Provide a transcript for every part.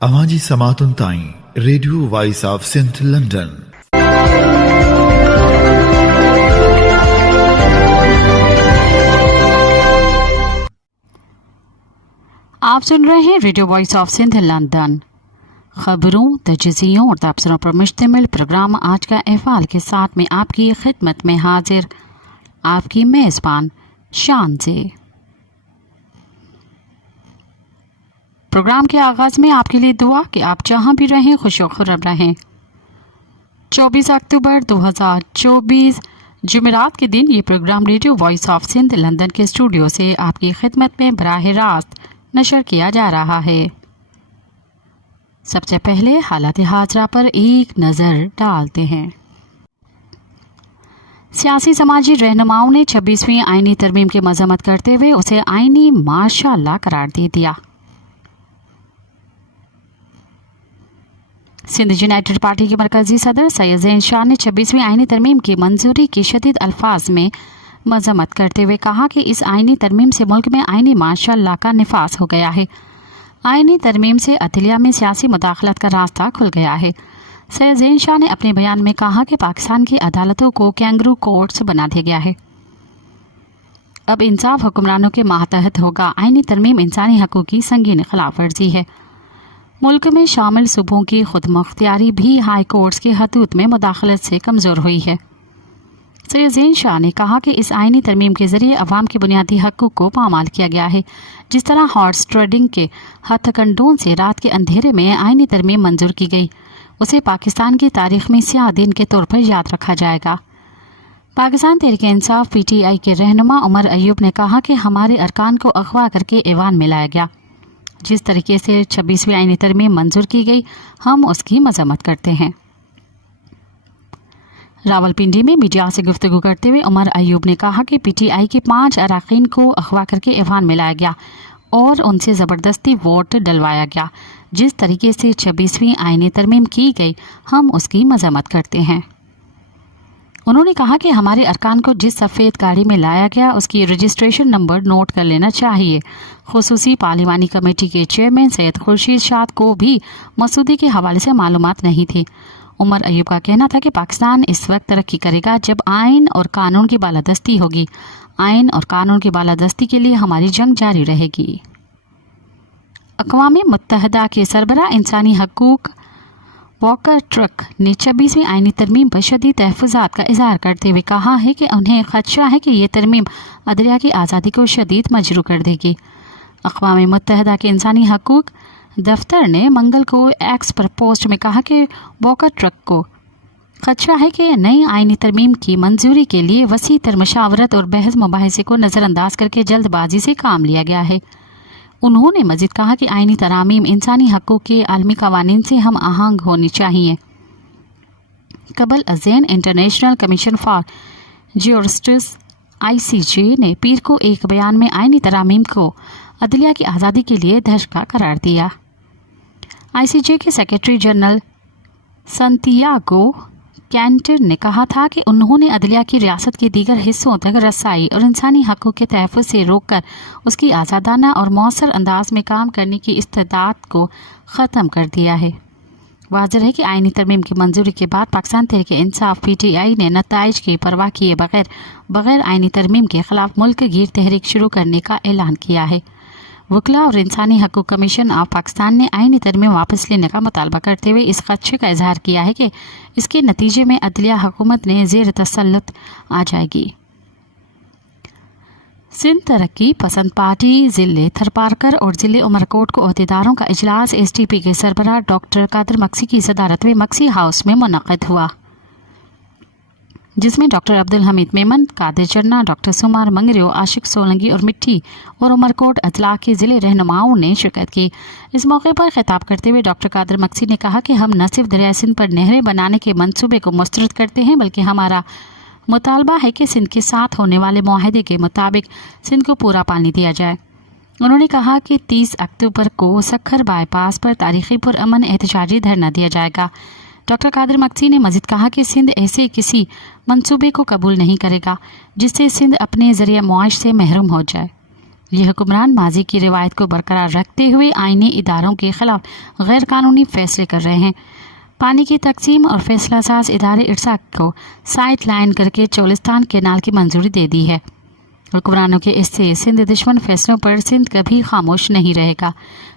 अवाजी समातुन ताई radio voice of Sindh London. आप सुन रहे हैं radio voice of Sindh London. खबरों, तजज़ियों और तबसरों पर मुश्तमिल प्रोग्राम आज का अहवाल के साथ में आपकी खिदमत में हाजिर आपकी मेज़बान शान से। प्रोग्राम के आगाज में आपके लिए दुआ कि आप जहां भी रहें खुश और खुर्रम रहें। 24 अक्टूबर 2024 जुमेरात के दिन ये program radio voice of Sindh London के स्टूडियो से आपकी खिदमत में बराह रास्त नशर किया जा रहा है। सबसे पहले हालात हाजरा पर एक नज़र डालते हैं। सियासी समाजी रहनुमाओं ने 26वीं आईनी तरमीम की मजम्मत करते हुए उसे आईनी माशाअल्लाह करार दे दिया। सिंध यूनाइटेड पार्टी के मरकजी सदर सैयद ज़ैन शाह ने 26वीं आईनी तरमीम की मंजूरी की शदीद अल्फाज में मजम्मत करते हुए कहा कि इस आईनी तरमीम से मुल्क में आईनी माशाअल्लाह का निफास हो गया है। आईनी तरमीम से अदलिया में सियासी मुदाखलत का रास्ता खुल गया है। सैयद ज़ैन शाह ने अपने बयान में कहा कि पाकिस्तान की अदालतों को कैंगरू कोर्ट्स बना दिया गया है। अब इंसाफ हुक्मरानों के मातहत होगा। आईनी तरमीम इंसानी हकूक़ की संगीन खिलाफ वर्जी है। मुल्क में शामिल सूबों की खुद मुख्तियारी भी हाई कोर्ट्स के हदूद में मुदाखलत से कमज़ोर हुई है। सैयद ज़ैन शाह ने कहा कि इस आईनी तरमीम के ज़रिए अवाम के बुनियादी हकूक़ को पामाल किया गया है। जिस तरह हॉर्स ट्रेडिंग के हथकंडों से रात के अंधेरे में आईनी तरमीम मंजूर की गई, उसे पाकिस्तान की तारीख में स्याह दिन के तौर पर याद रखा जाएगा। पाकिस्तान तहरीक इंसाफ PTI के रहनुमा उमर अयूब ने कहा कि हमारे अरकान को अगवा करके ऐवान में लाया गया। जिस तरीके से 26वीं आईनी तरमीम मंजूर की गई, हम उसकी मजम्मत करते हैं। रावलपिंडी में मीडिया से गुफ्तगू करते हुए उमर अयूब ने कहा कि PTI के 5 अरकान को अगवा करके ऐवान में लाया गया और उनसे ज़बरदस्ती वोट डलवाया गया। जिस तरीके से 26वीं आईनी तरमीम की गई, हम उसकी मजम्मत करते हैं। उन्होंने कहा कि हमारे अरकान को जिस सफ़ेद गाड़ी में लाया गया, उसकी रजिस्ट्रेशन नंबर नोट कर लेना चाहिए। खुसूसी पार्लिमानी कमेटी के चेयरमैन सैयद खुर्शीद शाद को भी मसूदी के हवाले से मालूमात नहीं थी। उमर अयूब का कहना था कि पाकिस्तान इस वक्त तरक्की करेगा जब आइन और कानून की बालादस्ती होगी। आइन और कानून की बालादस्ती के लिए हमारी जंग जारी रहेगी। अक़वाम मुत्तहदा के सरबराह इंसानी हकूक़ वॉकर ट्रक ने 26वीं आईनी तरमीम पर शदीद तहफ़्फ़ुज़ात का इज़हार करते हुए कहा है कि उन्हें ख़दशा है कि ये तरमीम अदलिया की आज़ादी को शदीद मजरू कर देगी। अक़वाम मुत्तहदा के इंसानी हकूक़ दफ्तर ने मंगल को एक्स पर पोस्ट में कहा कि वॉकर ट्रक को ख़दशा है कि नई आईनी तरमीम की मंजूरी के लिए वसी तर मशावरत और बहस मुबाहिसे को नज़रअंदाज करके जल्दबाजी से काम लिया गया है। उन्होंने मज़ीद कहा कि आईनी तरामीम इंसानी हकूक़ के आलमी क़वानीन से हम आहंग होनी चाहिए। कबल अज़ैन international commission for justice ICJ ने पीर को एक बयान में आईनी तरामीम को अदलिया की आज़ादी के लिए धचका करार दिया। ICJ के सेक्रेटरी जनरल संतियागो कैंटर ने कहा था कि उन्होंने अदलिया की रियासत के दीगर हिस्सों तक रसाई और इंसानी हक़ों के तहफ़्फ़ुज़ से रोककर उसकी आज़ादाना और मौसर अंदाज में काम करने की इस्तेदाद को ख़त्म कर दिया है। वाज़ेह है कि आईनी तरमीम की मंजूरी के बाद पाकिस्तान तहरीक इंसाफ PTI ने नताइज की परवाह किए बगैर आईनी तरमीम के ख़िलाफ़ मुल्क गिर तहरीक शुरू करने का ऐलान किया है। वकला और इंसानी हकूक़ कमीशन ऑफ पाकिस्तान ने आईनी तरमीम वापस लेने का मुतालबा करते हुए इस ख़दशे का इजहार किया है कि इसके नतीजे में अदलिया हुकूमत ने ज़ेर तसल्लुत आ जाएगी। सिंध तरक्की पसंद पार्टी ज़िले थरपारकर और ज़िले उमरकोट को अहदेदारों का इजलास STP के सरबराह डॉक्टर कादर मक्सी की सदारत में मक्सी हाउस में मुनक़्क़िद हुआ, जिसमें डॉक्टर अब्दुल हमीद मेमन, कादिर चन्ना, डॉक्टर सुमार मंगरियो, आशिक सोलंगी और मिट्टी और उमरकोट अजला के ज़िले रहनुमाओं ने शिरकत की। इस मौके पर खिताब करते हुए डॉक्टर कादर मक्सी ने कहा कि हम न सिर्फ दरिया सिंध पर नहरें बनाने के मंसूबे को मुस्तरद करते हैं, बल्कि हमारा मुतालबा है कि सिंध के साथ होने वाले मुआहदे के मुताबिक सिंध को पूरा पानी दिया जाए। उन्होंने कहा कि 30 अक्टूबर को सखर बाईपास पर तारीखी पुरअमन एहतजाजी धरना दिया जाएगा। डॉक्टर कादर मक्सी ने मज़ीद कहा कि सिंध ऐसे किसी मंसूबे को कबूल नहीं करेगा जिससे सिंध अपने ज़रिया मुआश से महरूम हो जाए। ये हुक्मरान माजी की रिवायत को बरकरार रखते हुए आईनी इदारों के खिलाफ गैर कानूनी फैसले कर रहे हैं। पानी की तकसीम और फैसला साज इदारे इरसाक को साइड लाइन करके चोलिस्तान कैनाल की मंजूरी दे दी है। हुक्मरानों के इससे सिंध दुश्मन फैसलों पर सिंध कभी खामोश नहीं रहेगा।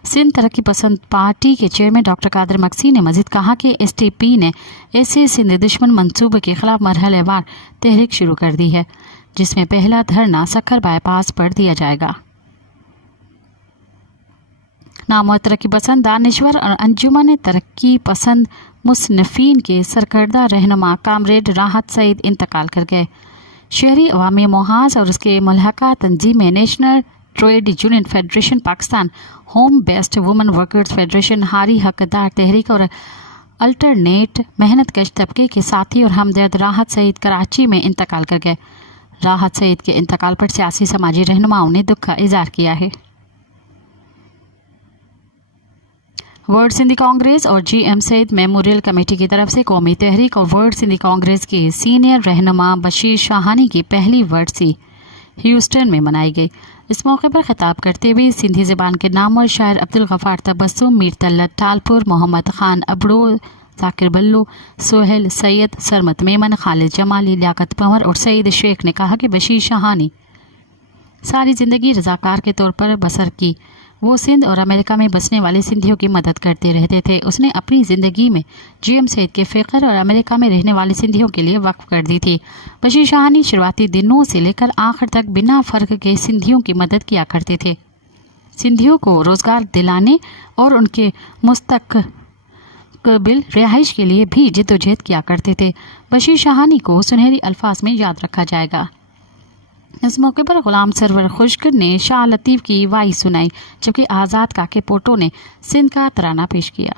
सिंध तरक्की पसंद पार्टी के चेयरमैन डॉक्टर कादर मक्सी ने मजीद कहा कि STP ने ऐसे सिंध दुश्मन मंसूबे के खिलाफ मरहलेवार तहरीक शुरू कर दी है, जिसमें पहला धरना सक्खर बाईपास पर दिया जाएगा। नामवर तरक्की पसंद दानिश्वर और अंजुमन तरक्की पसंद मुसन्निफीन के सरकर्दा रहनुमा कामरेड राहत सईद इंतकाल कर गए। शहरी अवामी मोहाज और उसके मुल्हका तंजीमें national trade union federation Pakistan, home based women workers federation, Hari Haqdar तहरीक और अल्टरनेट मेहनत कश तबके के साथी और हमदर्द राहत सईद कराची में इंतकाल कर गए। राहत सईद के इंतकाल पर सियासी समाजी रहनुमाओं ने दुख का इजहार किया है। वर्ल्ड सिंधी कांग्रेस और GM सईद मेमोरियल कमेटी की तरफ से कौमी तहरीक और वर्ल्ड सिंधी कांग्रेस के सीनियर रहनुमा बशीर शाहानी की पहली वर्सी ह्यूस्टन में मनाई गई। इस मौके पर खिताब करते हुए सिंधी ज़बान के नामवर शायर अब्दुल गफ़ार तबस्सुम, मीर तल्लत टालपुर, मोहम्मद खान अबड़ो, जाकिर बल्लू, सोहेल सैयद, सरमत मेमन, खालिद जमाली, लियाकत पंवर और सईद शेख ने कहा कि बशीर शाहानी सारी ज़िंदगी रज़ाकार के तौर पर बसर की। वो सिंध और अमेरिका में बसने वाले सिंधियों की मदद करते रहते थे। उसने अपनी ज़िंदगी में GM सईद के फ़िक्र और अमेरिका में रहने वाले सिंधियों के लिए वक्फ कर दी थी। बशीर शाहानी शुरुआती दिनों से लेकर आखिर तक बिना फ़र्क के सिंधियों की मदद किया करते थे। सिंधियों को रोज़गार दिलाने और उनके मुस्तक़बिल रिहाइश के लिए भी जिद्दोजहद किया करते थे। बशीर शाहानी को सुनहरी अल्फाज में याद रखा जाएगा। इस मौके पर गुलाम सरवर खुश्क ने शाह लतीफ़ की वाई सुनाई, जबकि आज़ाद काके पोटो ने सिंध का तराना पेश किया।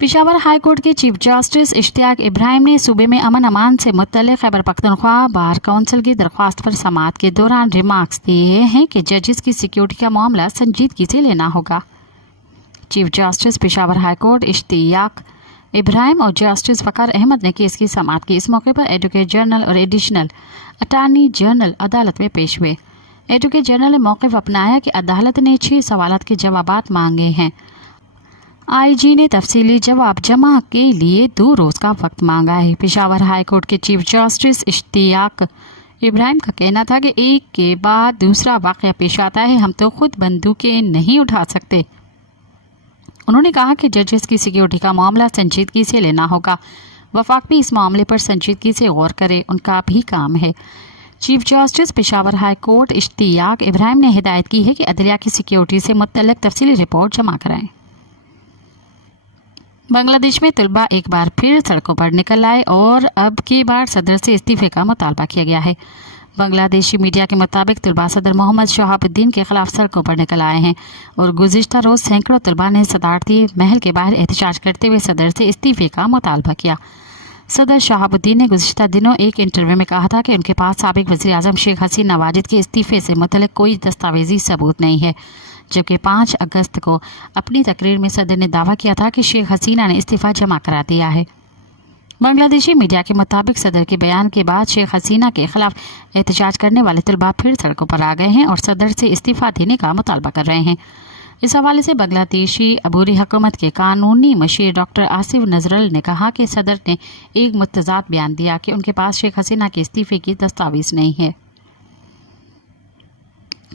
पेशावर हाई कोर्ट के चीफ जस्टिस इश्तियाक इब्राहिम ने सूबे में अमन अमान से मुत्तल्लिक़ खैबर पख्तूनख्वा बार काउंसिल की दरख्वास्त पर समाअत के दौरान रिमार्क्स दिए हैं कि जजेस की सिक्योरिटी का मामला संजीदगी से लेना होगा। Chief justice Peshawar high court Ishtiaq Ibrahim और जस्टिस फ़खर अहमद ने केस की समाअत की। इस मौके पर एडवोकेट जनरल और एडिशनल अटार्नी जनरल अदालत में पेश हुए। एडवोकेट जनरल ने मौक़िफ़ अपनाया कि अदालत ने 6 सवालात के जवाबात मांगे हैं। IG ने तफसीली जवाब जमा के लिए 2 रोज़ का वक्त मांगा है। पेशावर हाई कोर्ट के चीफ जस्टिस इश्तियाक इब्राहिम का कहना था कि एक के बाद दूसरा वाक़या पेश आता है, हम तो खुद बंदूकें नहीं उठा सकते। उन्होंने कहा कि जजेस की सिक्योरिटी का मामला संजीदगी से लेना होगा। वफाक भी इस मामले पर संजीदगी से गौर करे, उनका भी काम है। Chief justice Peshawar high court Ishtiaq Ibrahim ने हिदायत की है कि अदलिया की सिक्योरिटी से मुतल्लिक़ तफसीली रिपोर्ट जमा कराएं। बांग्लादेश में तलबा एक बार फिर सड़कों पर निकल आए और अब की बार सदर से इस्तीफे का मुतालबा किया गया है। बांग्लादेशी मीडिया के मुताबिक तलबा सदर मोहम्मद शहाबुद्दीन के खिलाफ सड़कों पर निकल आए हैं और गुज़िश्ता रोज़ सैकड़ों तलबा ने सदारती महल के बाहर एहतजाज करते हुए सदर से इस्तीफे का मुतालबा किया। सदर शहाबुद्दीन ने गुज़िश्ता दिनों एक इंटरव्यू में कहा था कि उनके पास साबिक वज़ीर आज़म शेख हसीना वाजिद के इस्तीफे से मुतल्लिक़ कोई दस्तावेजी सबूत नहीं है, जबकि 5 अगस्त को अपनी तकरीर में सदर ने दावा किया था कि शेख हसीना ने इस्तीफ़ा जमा करा दिया है। बांग्लादेशी मीडिया के मुताबिक सदर के बयान के बाद शेख हसीना के खिलाफ एहतजाज करने वाले तलबा फिर सड़कों पर आ गए हैं और सदर से इस्तीफ़ा देने का मुतालबा कर रहे हैं। इस हवाले से बांग्लादेशी अबूरी हुकूमत के कानूनी मशीर डॉक्टर आसिफ नजरल ने कहा कि सदर ने एक मुतज़ाद बयान दिया कि उनके पास शेख हसीना के इस्तीफ़े की दस्तावेज नहीं है।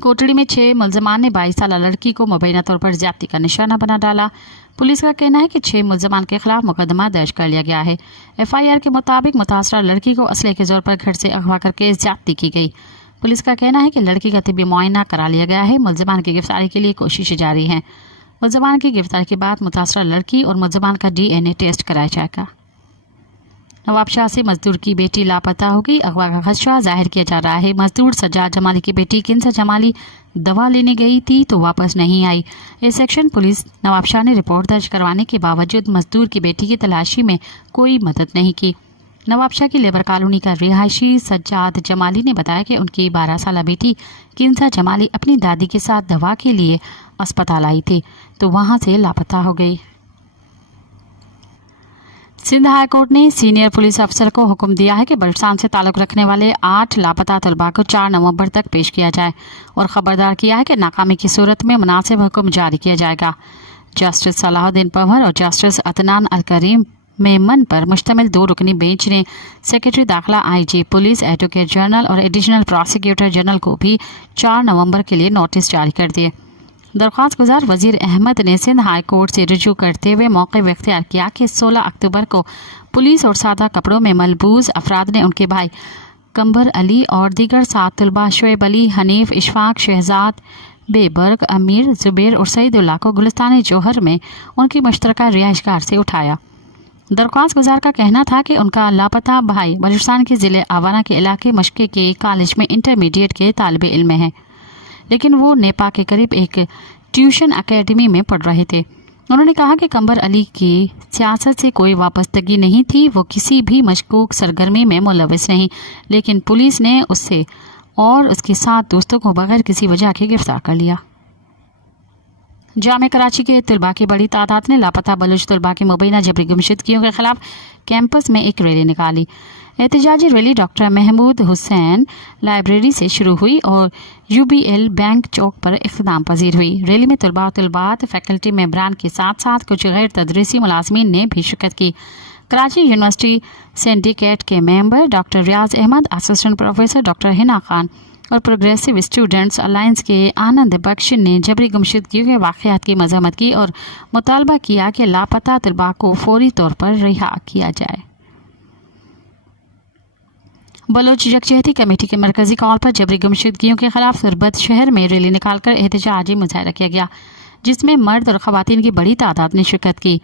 कोटड़ी में 6 मुलजमान ने 22 साल लड़की को मुबैना तौर पर ज़्यादती का निशाना बना डाला। पुलिस का कहना है कि 6 मुलजमान के खिलाफ मुकदमा दर्ज कर लिया गया है। FIR के मुताबिक मुतासरा लड़की को असले के जोर पर घर से अगवा करके ज़्यादती की गई। पुलिस का कहना है कि लड़की का तिब्बी मुआयना करा लिया गया है। मुलजमान की गिरफ्तारी के लिए कोशिशें जारी हैं। मुलजमान की गिरफ्तारी के बाद मुतासरा लड़की और मुलजमान का DNA टेस्ट कराया जाएगा। नवाबशाह से मजदूर की बेटी लापता हो गई, अगवा का खदशा जाहिर किया जा रहा है। मजदूर सज्जाद जमाली की बेटी किंसा जमाली दवा लेने गई थी तो वापस नहीं आई। ए सेक्शन पुलिस नवाबशाह ने रिपोर्ट दर्ज करवाने के बावजूद मजदूर की बेटी की तलाशी में कोई मदद नहीं की। नवाबशाह की लेबर कॉलोनी का रिहायशी सज्जाद जमाली ने बताया कि उनकी 12 साल बेटी किंसा जमाली अपनी दादी के साथ दवा के लिए अस्पताल आई थी तो वहां से लापता हो गई। सिंध हाई कोर्ट ने सीनियर पुलिस अफसर को हुक्म दिया है कि बलूचिस्तान से ताल्लुक रखने वाले 8 लापता तलबा को 4 नवंबर तक पेश किया जाए और खबरदार किया है कि नाकामी की सूरत में मुनासिब हुक्म जारी किया जाएगा। जस्टिस सलाहुद्दीन पंवर और जस्टिस अदनान अल करीम मेमन पर मुश्तमिल 2 रुकनी बेंच ने सेक्रेटरी दाखिला, IG पुलिस, एडवोकेट जनरल और एडिशनल प्रोसिक्यूटर जनरल को भी 4 नवंबर के लिए नोटिस जारी कर दिए। दरख्वास्त गुजार वजीर अहमद ने सिंध हाई कोर्ट से रुजू करते हुए मौक़िफ़ इख्तियार किया कि 16 अक्टूबर को पुलिस और सादा कपड़ों में मलबूस अफराद ने उनके भाई कंबर अली और दीगर 7 तलबा शुएब अली, हनीफ, इशफाक, शहजाद, बेबर्ग, अमीर, जुबैर और सईदुल्लाह को गुलिस्तान जौहर में उनकी मुश्तरका रिहाइशगार से उठाया। दरख्वास्त गुजार का कहना था कि उनका लापता भाई बलूचिस्तान के ज़िले आवारा के इलाके मशके के कॉलेज में इंटरमीडिएट के तालिब इल्म हैं, लेकिन वो नेपा के करीब एक ट्यूशन एकेडमी में पढ़ रहे थे। उन्होंने कहा कि कंबर अली की सियासत से कोई वाबस्तगी नहीं थी, वो किसी भी मशकूक सरगर्मी में मुलविस नहीं, लेकिन पुलिस ने उससे और उसके 7 दोस्तों को बगैर किसी वजह के गिरफ्तार कर लिया। जामे कराची के तलबा की बड़ी तादाद ने लापता बलूच तलबा की मुबैना जबरी गुमशुदगियों के खिलाफ कैंपस में एक रैली निकाली। एहतजाजी rally doctor Mahmood Hussain library से शुरू हुई और UBL बैंक चौक पर इख्तिताम पजीर हुई। रैली में तलबा और तलबात, फैकल्टी मेंबरान के साथ साथ कुछ गैर तदरीसी मुलाजमीन ने भी शिरकत की। कराची यूनिवर्सिटी सिंडिकेट के member doctor Riaz Ahmed, assistant professor doctor Hina Khan और प्रोग्रेसिव स्टूडेंट्स अलायंस के आनंद बख्श ने जबरी गुमशुदगी के वाक़यात की मज़म्मत की और मुतालबा किया कि लापता तलबा को फौरी तौर पर रिहा किया जाए। बलोच यकजहती कमेटी के मरकजी कॉल पर जबरी गुमशुदगियों के खिलाफ तुरबत शहर में रैली निकालकर एहतजाजी मुजाहरा किया गया, जिसमें मर्द और ख़वातीन की बड़ी तादाद ने शिरकत की।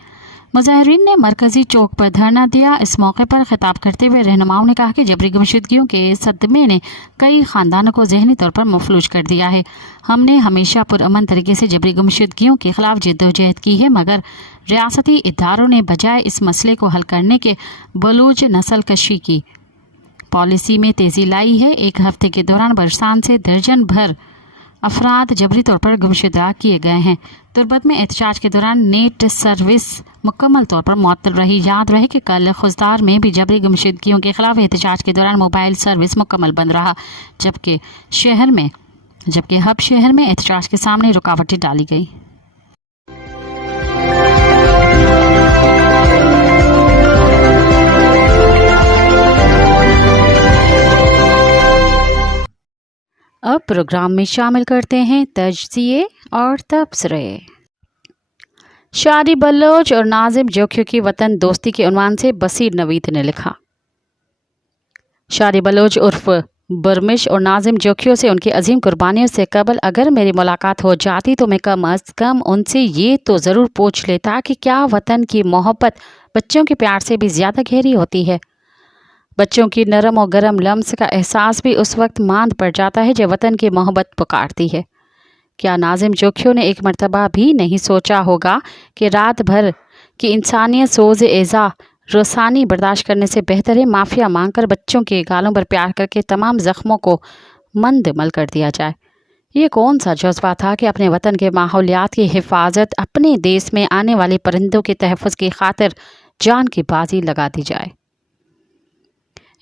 मुजाहिरीन ने मरकजी चौक पर धरना दिया। इस मौके पर खिताब करते हुए रहनुमाओं ने कहा कि जबरी गुमशुदगियों के सदमे ने कई ख़ानदानों को जहनी तौर पर मफलूज कर दिया है। हमने हमेशा पुरअमन तरीके से जबरी गुमशुदगियों के खिलाफ जद्दोजहद की है, मगर रियासती इदारों ने बजाय इस मसले को हल करने के बलूच नस्ल कशी की पॉलिसी में तेज़ी लाई है। एक हफ्ते के दौरान बलूचिस्तान से दर्जन भर अफराद जबरी तौर पर गुमशुदा किए गए हैं। तुरबत में एहतजाज के दौरान नेट सर्विस मुकम्मल तौर पर मुअत्तल रही। याद रहे कि कल खुजदार में भी जबरी गुमशुदगियों के खिलाफ एहतजाज के दौरान मोबाइल सर्विस मुकम्मल बंद रहा, जबकि हब शहर में एहतजाज के सामने रुकावटें डाली गई। अब प्रोग्राम में शामिल करते हैं तजज़िये और तबसरे। शादी बलोच और नाजिम जोखियों की वतन दोस्ती के उन्वान से बसीर नवीद ने लिखा। शादी बलोच उर्फ बरमिश और नाजिम जोखियों से उनकी अजीम कुर्बानियों से कबल अगर मेरी मुलाकात हो जाती तो मैं कम अज़ कम उनसे ये तो ज़रूर पूछ लेता कि क्या वतन की मोहब्बत बच्चों के प्यार से भी ज़्यादा गहरी होती है। बच्चों की नरम और गर्म लम्स का एहसास भी उस वक्त मांद पड़ जाता है जब वतन की मोहब्बत पुकारती है। क्या नाजिम जोखियों ने एक मर्तबा भी नहीं सोचा होगा कि रात भर की इंसानियत सोज़ एज़ा रोसानी बर्दाश्त करने से बेहतर है माफ़िया मांगकर बच्चों के गालों पर प्यार करके तमाम ज़ख्मों को मंदमल कर दिया जाए। ये कौन सा जज्बा था कि अपने वतन के माहौलियात की हिफाजत, अपने देश में आने वाले परिंदों के तहफ़्फ़ुज़ की खातिर जान की बाजी लगा दी जाए।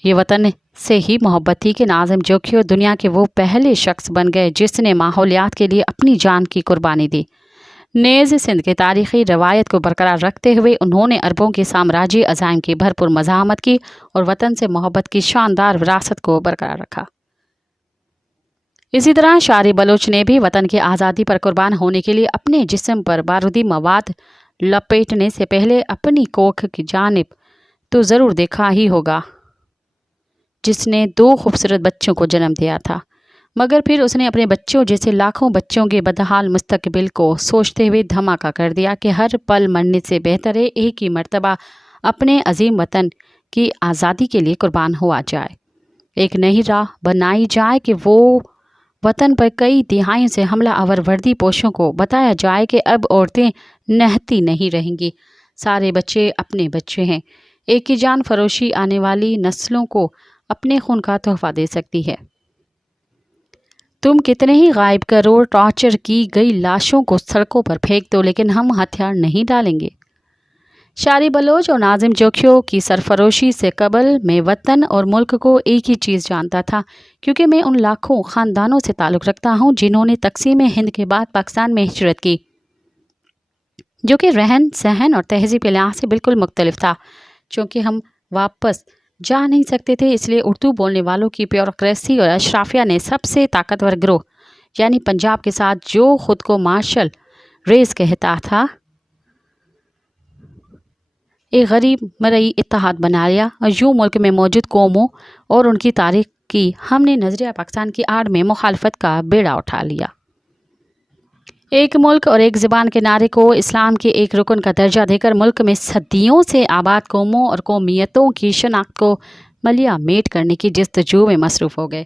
ये वतन से ही मोहब्बत थी कि नाजिम जोखियों दुनिया के वो पहले शख्स बन गए जिसने माहौलियात के लिए अपनी जान की कुर्बानी दी। नेज़ सिंध की तारीख़ी रवायत को बरकरार रखते हुए उन्होंने अरबों के साम्राज्य अज़ाइम की भरपूर मज़ाहमत की और वतन से मोहब्बत की शानदार विरासत को बरकरार रखा। इसी तरह शारी बलोच ने भी वतन की आज़ादी पर कुर्बान होने के लिए अपने जिस्म पर बारूदी मवाद लपेटने से पहले अपनी कोख की जानिब तो ज़रूर देखा ही होगा जिसने 2 खूबसूरत बच्चों को जन्म दिया था, मगर फिर उसने अपने बच्चों जैसे लाखों बच्चों के बदहाल मुस्तकबिल को सोचते हुए धमाका कर दिया कि हर पल मरने से बेहतर है एक ही मर्तबा अपने अजीम वतन की आज़ादी के लिए कुर्बान हुआ जाए। एक नई राह बनाई जाए कि वो वतन पर कई दिहाइयों से हमला आवर वर्दी पोशों को बताया जाए कि अब औरतें नहती नहीं रहेंगी, सारे बच्चे अपने बच्चे हैं। एक की जान फरोशी आने वाली नस्लों को अपने खून का तोहफा दे सकती है। तुम कितने ही गायब करो, टॉर्चर की गई लाशों को सड़कों पर फेंक दो, लेकिन हम हथियार नहीं डालेंगे। शारी बलोच और नाजिम जोखियों की सरफरोशी से कबल मैं वतन और मुल्क को एक ही चीज़ जानता था, क्योंकि मैं उन लाखों ख़ानदानों से ताल्लुक़ रखता हूँ जिन्होंने तकसीम हिंद के बाद पाकिस्तान में हिजरत की, जो कि रहन सहन और तहज़ीब के लिहाज से बिल्कुल मुख्तलिफ था। चूँकि हम वापस जा नहीं सकते थे, इसलिए उर्दू बोलने वालों की ब्यूरोक्रेसी और अशराफिया ने सबसे ताकतवर गिरोह यानी पंजाब के साथ, जो ख़ुद को मार्शल रेस कहता था, एक गरीब मरई इत्तेहाद बना लिया और यूँ मुल्क में मौजूद कौमों और उनकी तारीख की हमने नजरिया पाकिस्तान की आड़ में मुखालफत का बेड़ा उठा लिया। एक मुल्क और एक ज़बान के नारे को इस्लाम के एक रुकन का दर्जा देकर मुल्क में सदियों से आबाद कौमों और कौमियतों की शनाख्त को मलिया मेट करने की जस्तजू में मसरूफ़ हो गए।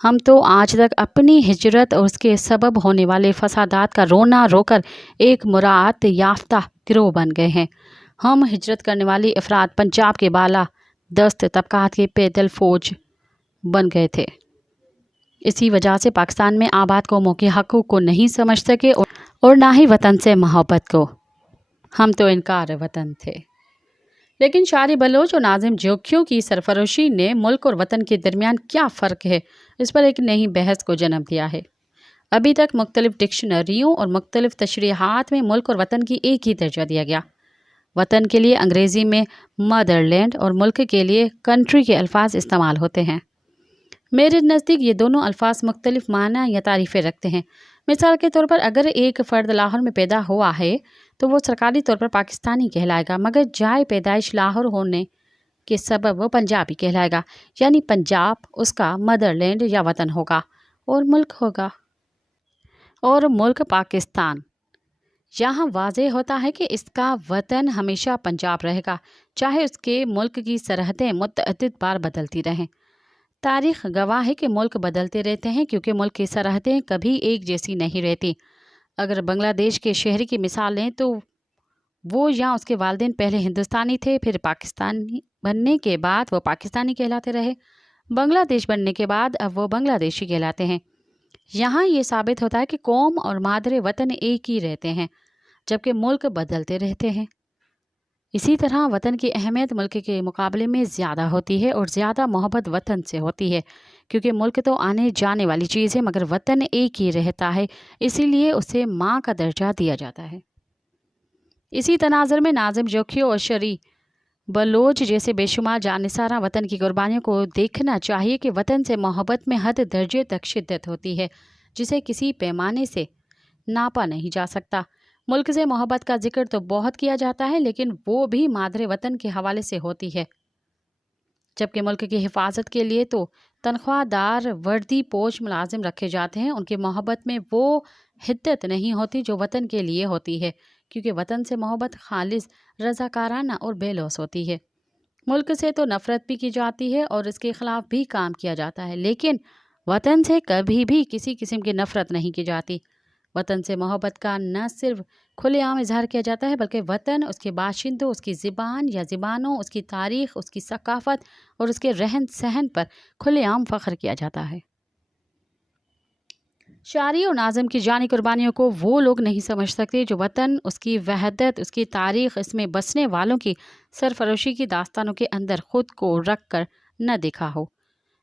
हम तो आज तक अपनी हिजरत और उसके सबब होने वाले फसादात का रोना रोकर एक मुरात याफ्ता गिरोह बन गए हैं। हम हिजरत करने वाली अफराद पंजाब के बाला दस्त तबकात के पैदल फ़ौज बन गए थे। इसी वजह से पाकिस्तान में आबाद कौमों के हक़ों को नहीं समझ सके और ना ही वतन से मोहब्बत को। हम तो इनकार वतन थे। लेकिन शारी बलोच और नाजिम जोखियों की सरफरोशी ने मुल्क और वतन के दरमियान क्या फ़र्क है, इस पर एक नई बहस को जन्म दिया है। अभी तक मुख्तलिफ डिक्शनरियों और मुख्तलिफ तशरीहात में मुल्क और वतन की एक ही दर्जा दिया गया। वतन के लिए अंग्रेज़ी में मदरलैंड और मुल्क के लिए कंट्री के अल्फाज इस्तेमाल होते हैं। मेरे नज़दीक ये दोनों अल्फाज मुख्तलिफ माना या तारीफ़ें रखते हैं। मिसाल के तौर पर अगर एक फ़र्द लाहौर में पैदा हुआ है तो वो सरकारी तौर पर पाकिस्तानी कहलाएगा, मगर जाए पैदाइश लाहौर होने के सबब वो पंजाबी कहलाएगा, यानी पंजाब उसका मदरलैंड या वतन होगा और मुल्क पाकिस्तान। यहाँ वाज़ेह होता है कि इसका वतन हमेशा पंजाब रहेगा, चाहे उसके मुल्क की सरहदें मुतअद्दिद बार बदलती रहें। तारीख़ गवाह है कि मुल्क बदलते रहते हैं, क्योंकि मुल्क की सरहदें कभी एक जैसी नहीं रहती। अगर बांग्लादेश के शहरी की मिसाल लें तो वो या उसके वालिदैन पहले हिंदुस्तानी थे, फिर पाकिस्तानी बनने के बाद वो पाकिस्तानी कहलाते रहे, बांग्लादेश बनने के बाद अब वो बांग्लादेशी कहलाते हैं। यहाँ ये साबित होता है कि कौम और मादरे वतन एक ही रहते हैं, जबकि मुल्क बदलते रहते हैं। इसी तरह वतन की अहमियत मुल्क के मुकाबले में ज़्यादा होती है और ज़्यादा मोहब्बत वतन से होती है, क्योंकि मुल्क तो आने जाने वाली चीज़ है, मगर वतन एक ही रहता है, इसीलिए उसे माँ का दर्जा दिया जाता है। इसी तनाज़र में नाजिम जोखियों और शरी बलोच जैसे बेशुमार जानिसारा वतन की कुर्बानियों को देखना चाहिए कि वतन से मोहब्बत में हद दर्जे तक शिद्दत होती है, जिसे किसी पैमाने से नापा नहीं जा सकता। मुल्क से मोहब्बत का जिक्र तो बहुत किया जाता है, लेकिन वो भी मादरे वतन के हवाले से होती है, जबकि मुल्क की हिफाजत के लिए तो तनख्वाहदार वर्दी पोश मुलाजिम रखे जाते हैं। उनकी मोहब्बत में वो हिद्दत नहीं होती जो वतन के लिए होती है, क्योंकि वतन से मोहब्बत खालिस, रज़ाकाराना और बेलौस होती है। मुल्क से तो नफ़रत भी की जाती है और इसके ख़िलाफ़ भी काम किया जाता है, लेकिन वतन से कभी भी किसी किस्म की नफ़रत नहीं की जाती। वतन से मोहब्बत का न सिर्फ खुलेआम इजहार किया जाता है, बल्कि वतन, उसके बाशिंदों, उसकी ज़िबान या ज़िबानों, उसकी तारीख़, उसकी सकाफ़त और उसके रहन सहन पर खुलेआम फ़ख्र किया जाता है। शारी और नाज़िम की जानी कुर्बानियों को वो लोग नहीं समझ सकते जो वतन, उसकी वहदत, उसकी तारीख़, इसमें बसने वालों की सरफरोशी की दास्तानों के अंदर ख़ुद को रख कर न देखा हो।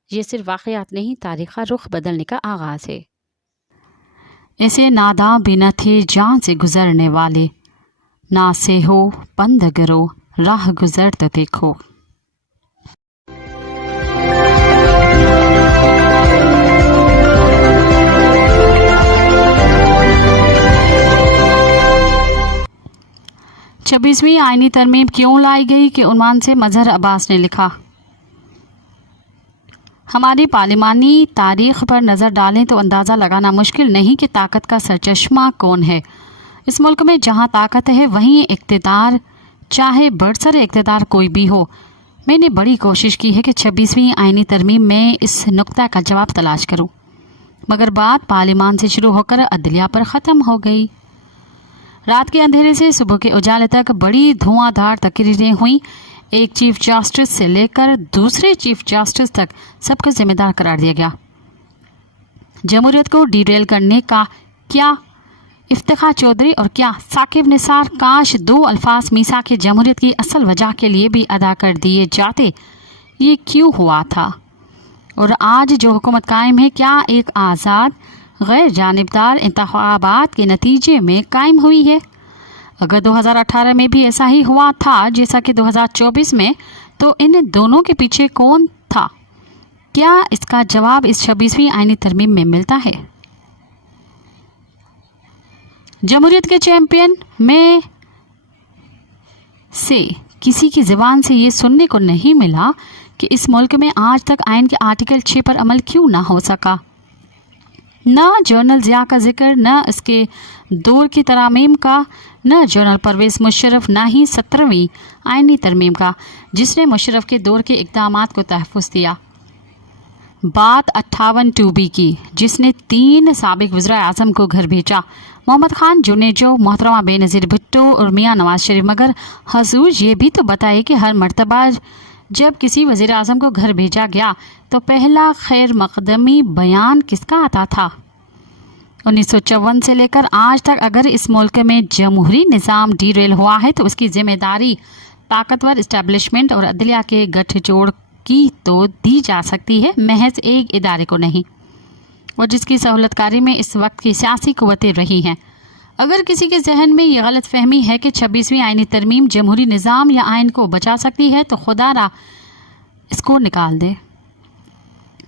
ये सिर्फ वाक़यात नहीं, तारीख़ का रुख बदलने का आगाज़ है। ऐसे नादा भी न थे जान से गुजरने वाले, ना से हो बंद गरो राह गुजर तो देखो। छब्बीसवीं आईनी तरमीम क्यों लाई गई के उन्वान से मजहर अब्बास ने लिखा, हमारी पार्लिमानी तारीख़ पर नज़र डालें तो अंदाज़ा लगाना मुश्किल नहीं कि ताकत का सरचश्मा कौन है। इस मुल्क में जहाँ ताकत है वहीं इक़्तिदार, चाहे बरसर इक़्तिदार कोई भी हो। मैंने बड़ी कोशिश की है कि 26वीं आईनी तरमीम में इस नुक्ता का जवाब तलाश करूं, मगर बात पार्लिमान से शुरू होकर अदलिया पर ख़त्म हो गई। रात के अंधेरे से सुबह के उजाले तक बड़ी धुआंधार तकरीरें हुई। एक चीफ जस्टिस से लेकर दूसरे चीफ जस्टिस तक सबको जिम्मेदार करार दिया गया। जमहूरियत को डिरेल करने का क्या افتخار چودھری اور کیا ثاقب نثار کاش 2 الفاظ میثاق جمہوریت کی اصل وجہ کے لیے بھی ادا کر دیے جاتے. یہ کیوں ہوا تھا؟ اور آج جو حکومت قائم ہے کیا ایک آزاد غیر جانبدار انتخابات کے نتیجے میں قائم ہوئی ہے؟ اگر 2018 میں بھی ایسا ہی ہوا تھا جیسا کہ 2024 میں، تو ان دونوں کے پیچھے کون تھا؟ کیا اس کا جواب اس 26ویں آئینی ترمیم میں ملتا ہے؟ جمہوریت کے چیمپئن میں سے کسی کی زبان سے یہ سننے کو نہیں ملا کہ اس ملک میں آج تک آئین کے آرٹیکل 6 پر عمل کیوں نہ ہو سکا. نہ جنرل ضیاء کا ذکر، نہ اس کے دور کی ترامیم کا، نہ جنرل پرویز مشرف، نہ ہی 17ویں آئینی ترمیم کا جس نے مشرف کے دور کے اقدامات کو تحفظ دیا. بات 58 2B کی جس نے 3 سابق وزراء اعظم کو گھر بھیجا، محمد خان جونیجو، محترمہ بے نظیر بھٹو اور میاں نواز شریف. مگر حضور یہ بھی تو بتائے کہ ہر مرتبہ جب کسی وزیر اعظم کو گھر بھیجا گیا تو پہلا خیر مقدمی بیان کس کا آتا تھا؟ 1954 سے لے کر آج تک اگر اس ملک میں جمہوری نظام ڈی ریل ہوا ہے تو اس کی ذمہ داری طاقتور اسٹیبلشمنٹ اور عدلیہ کے گٹھ جوڑ کی تو دی جا سکتی ہے، محض ایک ادارے کو نہیں، اور جس کی سہولت کاری میں اس وقت کی سیاسی قوتیں رہی ہیں. اگر کسی کے ذہن میں یہ غلط فہمی ہے کہ 26ویں آئینی ترمیم جمہوری نظام یا آئین کو بچا سکتی ہے تو خدا را اس کو نکال دے.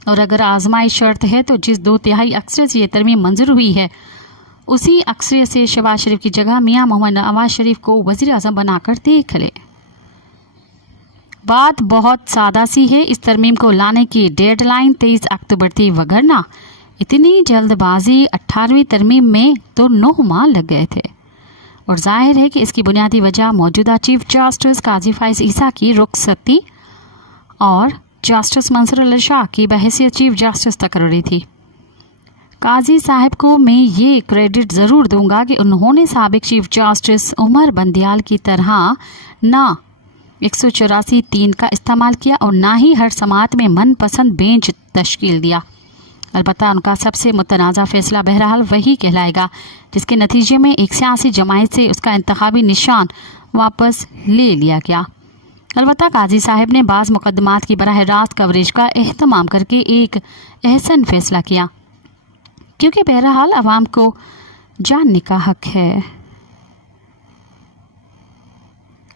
اور اگر آزمائی شرط ہے تو جس 2/3 اکثریت سے یہ ترمیم منظور ہوئی ہے اسی اکثریت سے شہباز شریف کی جگہ میاں محمد نواز شریف کو وزیر اعظم بنا کر دیکھ لے. بات بہت سادہ سی ہے. اس ترمیم کو لانے کی ڈیڈ لائن 23 اکتوبر تھی، وگرنہ اتنی جلد بازی 18ویں ترمیم میں تو 9 ماہ لگ گئے تھے. اور ظاہر ہے کہ اس کی بنیادی وجہ موجودہ چیف جسٹس قاضی فائز عیسیٰ کی رخصتی اور جسٹس منصور علی شاہ کی بحیثیت چیف جسٹس تقرری تھی. قاضی صاحب کو میں یہ کریڈٹ ضرور دوں گا کہ انہوں نے سابق چیف جسٹس عمر بندیال کی طرح نہ 184(3) کا استعمال کیا اور نہ ہی ہر سماعت میں من پسند بینچ تشکیل دیا. البتہ ان کا سب سے متنازع فیصلہ بہرحال وہی کہلائے گا جس کے نتیجے میں ایک سیاسی جماعت سے اس کا انتخابی نشان واپس لے لیا گیا. البتہ قاضی صاحب نے بعض مقدمات کی براہ راست کوریج کا اہتمام کر کے ایک احسن فیصلہ کیا، کیونکہ بہرحال عوام کو جاننے کا حق ہے.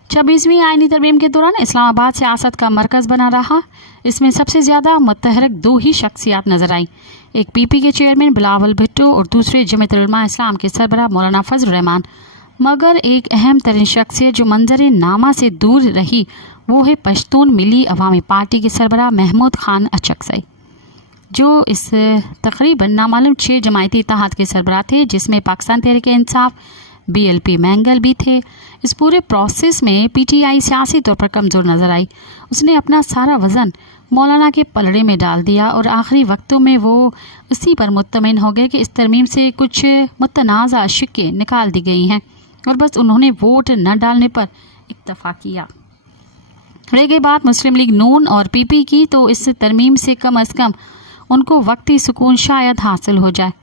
26ویں آئینی ترمیم کے دوران اسلام آباد سیاست کا مرکز بنا رہا. اس میں سب سے زیادہ متحرک 2 ہی شخصیات نظر آئیں، ایک پی پی کے چیئرمین بلاول بھٹو اور دوسرے جمعیت علماء اسلام کے سربراہ مولانا فضل الرحمان. مگر ایک اہم ترین شخصیت جو منظر نامہ سے دور رہی وہ ہے پشتون ملی عوامی پارٹی کے سربراہ محمود خان اچکزئی، جو اس تقریباً نامعلوم 6 جماعتی اتحاد کے سربراہ تھے، جس میں پاکستان تحریک انصاف، BLP مینگل بھی تھے. اس پورے پروسیس میں PTI سیاسی طور پر کمزور نظر آئی. اس نے اپنا سارا وزن مولانا کے پلڑے میں ڈال دیا اور آخری وقتوں میں وہ اسی پر مطمئن ہو گئے کہ اس ترمیم سے کچھ متنازع شقیں نکال دی گئی ہیں اور بس انہوں نے ووٹ نہ ڈالنے پر اکتفا کیا. رہ گئی بات مسلم لیگ نون اور PP کی، تو اس ترمیم سے کم از کم ان کو وقتی سکون شاید حاصل ہو جائے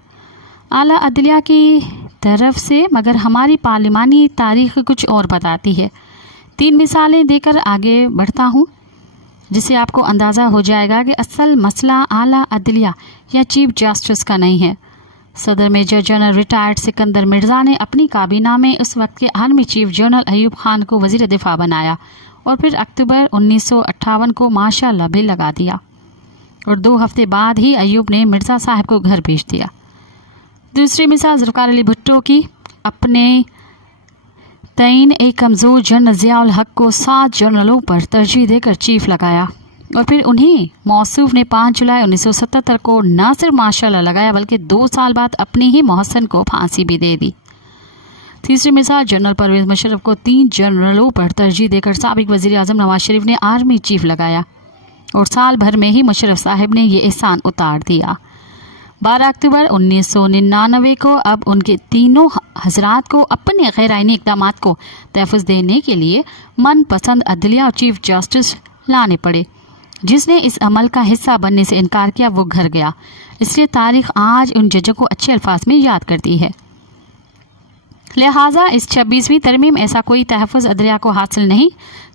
اعلیٰ عدلیہ کی طرف سے، مگر ہماری پارلیمانی تاریخ کچھ اور بتاتی ہے. 3 مثالیں دے کر آگے بڑھتا ہوں جس سے آپ کو اندازہ ہو جائے گا کہ اصل مسئلہ اعلیٰ عدلیہ یا چیف جسٹس کا نہیں ہے. صدر major general retired Sikandar Mirza نے اپنی کابینہ میں اس وقت کے army chief general Ayub Khan کو وزیر دفاع بنایا اور پھر اکتوبر 1958 کو ماشاءاللہ بھی لگا دیا، اور 2 ہفتے بعد ہی ایوب نے مرزا صاحب کو گھر بھیج دیا. دوسری مثال ذوالفقار علی بھٹو کی، اپنے تعین ایک کمزور جنرل ضیاء الحق کو 7 جنرلوں پر ترجیح دے کر چیف لگایا، اور پھر انہی موصوف نے 5 جولائی 1977 کو نہ صرف ماشاءاللہ لگایا بلکہ 2 سال بعد اپنے ہی محسن کو پھانسی بھی دے دی. تیسری مثال جنرل پرویز مشرف کو 3 جنرلوں پر ترجیح دے کر سابق وزیر اعظم نواز شریف نے آرمی چیف لگایا اور سال بھر میں ہی مشرف صاحب نے یہ احسان اتار دیا. 12 اکتوبر 1999 کو اب ان کے تینوں حضرات کو اپنے غیر آئینی اقدامات کو تحفظ دینے کے لیے من پسند عدلیہ اور چیف جسٹس لانے پڑے. جس نے اس عمل کا حصہ بننے سے انکار کیا وہ گھر گیا. اس لیے تاریخ آج ان ججوں کو اچھے الفاظ میں یاد کرتی ہے. लिहाजा इस 26वीं तरमीम ऐसा कोई तहफ़्फ़ुज़ अदलिया को हासिल नहीं।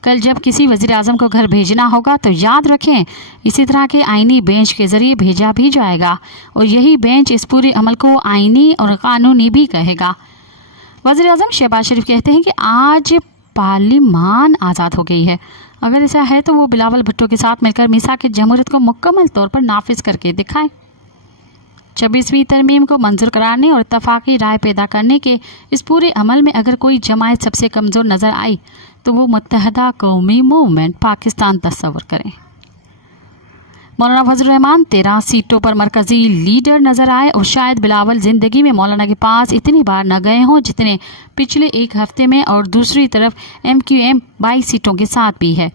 कल जब किसी वज़ीर आज़म को घर भेजना होगा तो याद रखें इसी तरह के आइनी बेंच के ज़रिए भेजा भी जाएगा और यही बेंच इस पूरे अमल को आइनी और क़ानूनी भी कहेगा। वज़ीर आज़म शहबाज शरीफ कहते हैं कि आज पार्लिमान आज़ाद हो गई है। अगर ऐसा है तो वो बिलावल भुट्टो के साथ मिलकर मीसाक जमहूरियत को मुकम्मल तौर पर नाफिज करके दिखाएं। 26वीं तरमीम को मंजूर कराने और इत्तफाक़ी राय पैदा करने के इस पूरे अमल में अगर कोई जमायत सबसे कमज़ोर नज़र आई तो वो मुत्तहदा कौमी मूवमेंट पाकिस्तान तस्वर करें। मौलाना फजल रहमान 13 सीटों पर मरकज़ी लीडर नज़र आए और शायद बिलावल ज़िंदगी में मौलाना के पास इतनी बार न गए हों जितने पिछले एक हफ्ते में, और दूसरी तरफ MQM 22 सीटों के साथ भी है।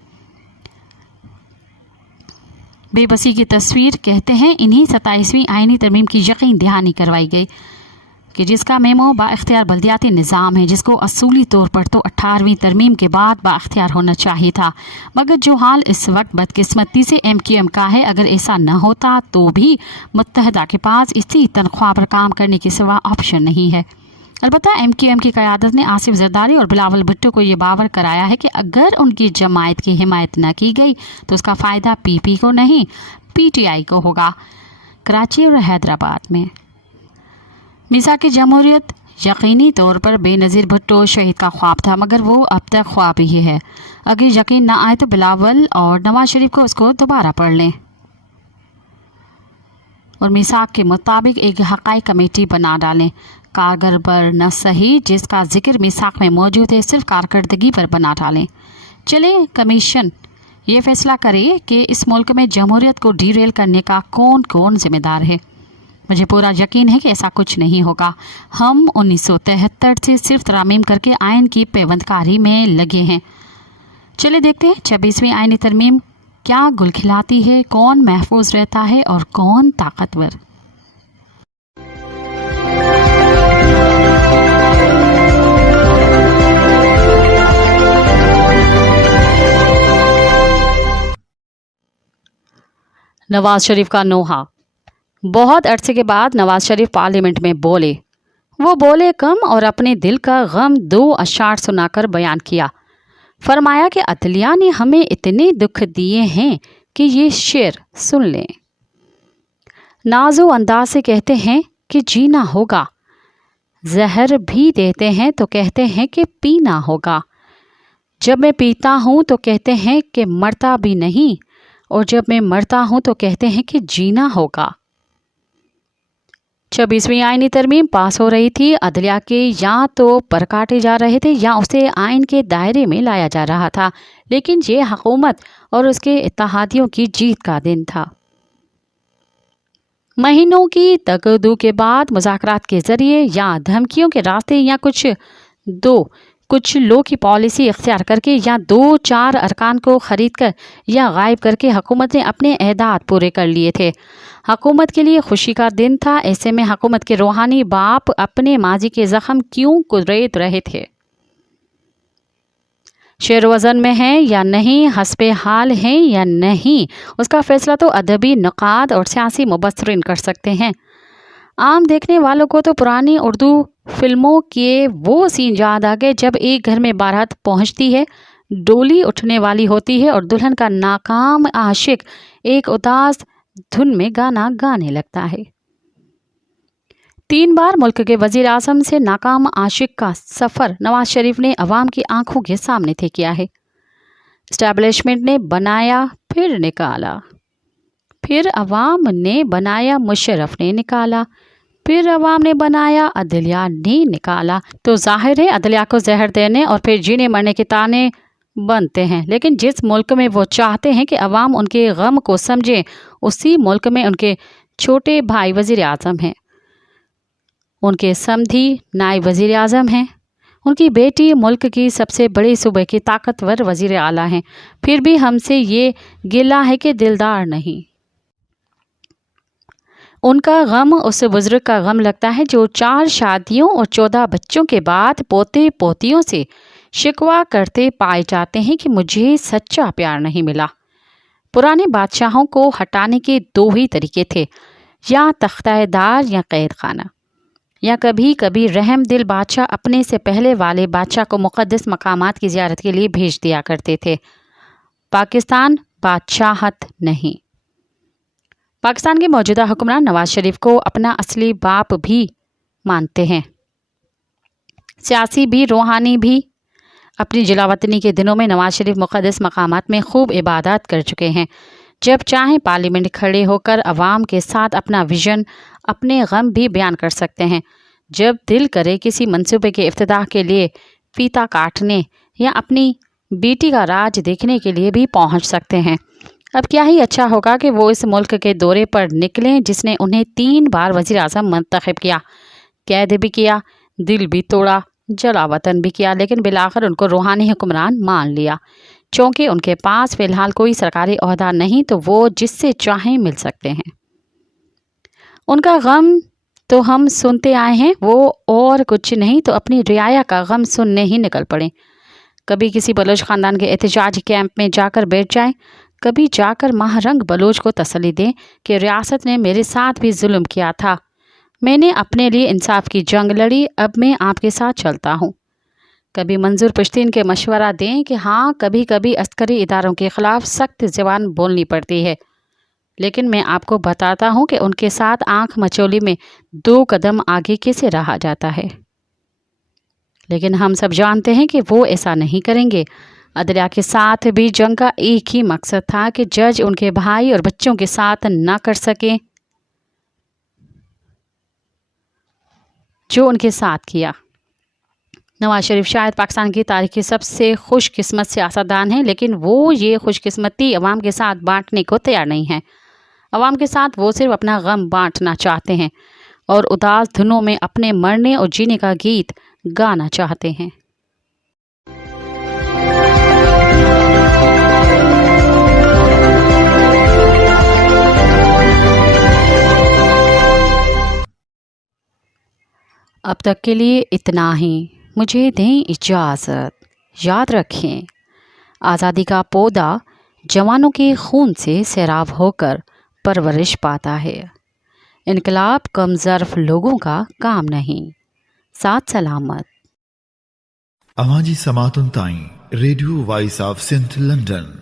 बेबसी की तस्वीर कहते हैं इन्हीं 27वीं आइनी तरमीम की यकीन दहानी करवाई गई कि जिसका मेमो बाइख्तियार बल्दियाती निज़ाम है, जिसको असूली तौर पर तो 18वीं तरमीम के बाद बाइख्तियार होना चाहिए था, मगर जो हाल इस वक्त बदकिस्मती से MQM का है, अगर ऐसा न होता तो भी मुत्तहदा के पास इसी तनख्वाह पर काम करने के सिवा ऑप्शन नहीं है। अलबत्ता MQM की क़यादत ने आसिफ जरदारी और बिलावल भुट्टो को ये बावर कराया है कि अगर उनकी जमायत की हिमायत न की गई तो उसका फ़ायदा PP को नहीं PTI को होगा। कराची और हैदराबाद में मीसाक जमहूरियत यकीनी तौर पर बेनज़ीर भुट्टो शहीद का ख्वाब था, मगर वो अब तक ख्वाब ही है। अगर यकीन ना आए तो बिलावल और नवाज शरीफ को उसको दोबारा पढ़ लें और मीसाक के मुताबिक एक हक़ाइक़ कमेटी बना डालें। कारगर पर न सही जिसका जिक्र मीसाक में मौजूद है, सिर्फ कारकर्दगी पर बना डालें। चले कमीशन ये फैसला करे कि इस मुल्क में जमहूरियत को डीरेल करने का कौन कौन जिम्मेदार है। मुझे पूरा यकीन है कि ऐसा कुछ नहीं होगा। हम 1973 से सिर्फ तरामीम करके आइन की पैबंदकारी में लगे हैं। चले देखते हैं 26वीं आइनी तरमीम क्या गुल खिलाती है, कौन महफूज रहता है और कौन ताकतवर। नवाज शरीफ का नोहा। बहुत अरसे के बाद नवाज शरीफ पार्लियामेंट में बोले। वो बोले कम और अपने दिल का गम 2 अशार सुनाकर बयान किया। फरमाया कि अदलिया ने हमें इतने दुख दिए हैं कि ये शेर सुन लें। नाजो अंदाज से कहते हैं कि जीना होगा, जहर भी देते हैं तो कहते हैं कि पीना होगा। जब मैं पीता हूँ तो कहते हैं कि मरता भी नहीं, और जब मैं मरता हूँ तो कहते हैं कि जीना होगा। 26वीं आइनी तरमीम पास हो रही थी। अदलिया के या तो पर काटे जा रहे थे या उसे आइन के दायरे में लाया जा रहा था, लेकिन ये हुकूमत और उसके इत्तेहादियों की जीत का दिन था। महीनों की तकदू के बाद मुज़ाकरात के ज़रिए या धमकियों के रास्ते या कुछ लोग की पॉलिसी इख्तियार करके या 2-4 अरकान को ख़रीद कर या गायब करके हुकूमत ने अपने अहदात पूरे कर लिए थे। हुकूमत के लिए खुशी का दिन था। ऐसे में हुकूमत के रूहानी बाप अपने माजी के ज़ख्म क्यों कुरेद रहे थे? शेर वज़न में है या नहीं, हस्बे हाल है या नहीं, उसका फ़ैसला तो अदबी नक़ाद और सियासी मुबस्सरीन कर सकते हैं। आम देखने वालों को तो पुरानी उर्दू फिल्मों के वो सीन याद आ गए जब एक घर में बारात पहुंचती है, डोली उठने वाली होती है और दुल्हन का नाकाम आशिक एक उदास धुन में गाना गाने लगता है। 3 बार मुल्क के वज़ीर आज़म से नाकाम आशिक का सफ़र नवाज शरीफ ने अवाम की आंखों के सामने से किया है। इस्टेब्लिशमेंट ने बनाया फिर निकाला, फिर अवाम ने बनाया, मुशर्रफ ने निकाला, फिर अवाम ने बनाया, अदलिया ने निकाला। तो जाहिर है अदलिया को जहर देने और फिर जीने मरने के ताने बनते हैं। लेकिन जिस मुल्क में वो चाहते हैं कि अवाम उनके गम को समझे, उसी मुल्क में उनके छोटे भाई वज़ीर आज़म हैं, उनके समधी नायब वज़ीर आज़म हैं, उनकी बेटी मुल्क की सबसे बड़ी सूबे की ताकतवर वज़ीर आला हैं। फिर भी हमसे ये गिला है कि दिलदार नहीं। उनका गम उस बुज़ुर्ग का गम लगता है जो 4 शादियों और 14 बच्चों के बाद पोते पोतियों से शिकवा करते पाए जाते हैं कि मुझे सच्चा प्यार नहीं मिला। पुराने बादशाहों को हटाने के 2 ही तरीके थे, या तख्ताएदार या कैद खाना। या कभी कभी रहम दिल बादशाह अपने से पहले वाले बादशाह को मुक़द्दस मकामात की ज़ियारत के लिए भेज दिया करते थे। पाकिस्तान बादशाहत नहीं। पाकिस्तान के मौजूदा हुक्मरान नवाज शरीफ को अपना असली बाप भी मानते हैं, सियासी भी, रूहानी भी। अपनी जलावतनी के दिनों में नवाज शरीफ मुक़द्दस मकामात में खूब इबादत कर चुके हैं। जब चाहें पार्लियामेंट खड़े होकर अवाम के साथ अपना विजन, अपने गम भी बयान कर सकते हैं। जब दिल करे किसी मंसूबे के इफ्तिताह के लिए फीता काटने या अपनी बेटी का राज देखने के लिए भी पहुंच सकते हैं। अब क्या ही अच्छा होगा कि वो इस मुल्क के दौरे पर निकलें जिसने उन्हें 3 बार वज़ीर आज़म मंतखब किया, कैद भी किया, दिल भी तोड़ा, जलावतन भी किया, लेकिन बिलाखिर उनको रूहानी हुक्मरान मान लिया। चूँकि उनके पास फ़िलहाल कोई सरकारी ओहदा नहीं तो वो जिससे चाहें मिल सकते हैं। उनका गम तो हम सुनते आए हैं, वो और कुछ नहीं तो अपनी रियाया का गम सुनने ही निकल पड़े। कभी किसी बलोच ख़ानदान के एहतजाजी कैंप में जाकर बैठ जाएं, कभी जाकर महारंग बलोच को तसल्ली दें कि रियासत ने मेरे साथ भी जुल्म किया था, मैंने अपने लिए इंसाफ की जंग लड़ी, अब मैं आपके साथ चलता हूँ। कभी मंजूर पश्तीन के मशवरा दें कि हाँ, कभी कभी अस्करी इदारों के ख़िलाफ़ सख्त ज़बान बोलनी पड़ती है, लेकिन मैं आपको बताता हूँ कि उनके साथ आँख मचोली में 2 कदम आगे कैसे रहा जाता है। लेकिन हम सब जानते हैं कि वो ऐसा नहीं करेंगे। अदलिया के साथ भी जंग का एक ही मकसद था कि जज उनके भाई और बच्चों के साथ ना कर सके जो उनके साथ किया। नवाज शरीफ शायद पाकिस्तान की तारीख के सबसे खुशकिस्मत सियासतदान हैं, लेकिन वो ये खुशकिस्मती अवाम के साथ बांटने को तैयार नहीं हैं। अवाम के साथ वो सिर्फ अपना गम बांटना चाहते हैं और उदास धुनों में अपने मरने और जीने का गीत गाना चाहते हैं। अब तक के लिए इतना ही, मुझे दें इजाज़त। याद रखें, आज़ादी का पौधा जवानों के खून से सैराब होकर परवरिश पाता है। इनकलाब कम ज़र्फ़ लोगों का काम नहीं। साथ सलामत। अवाजी समातुन ताई radio voice of Sindh London.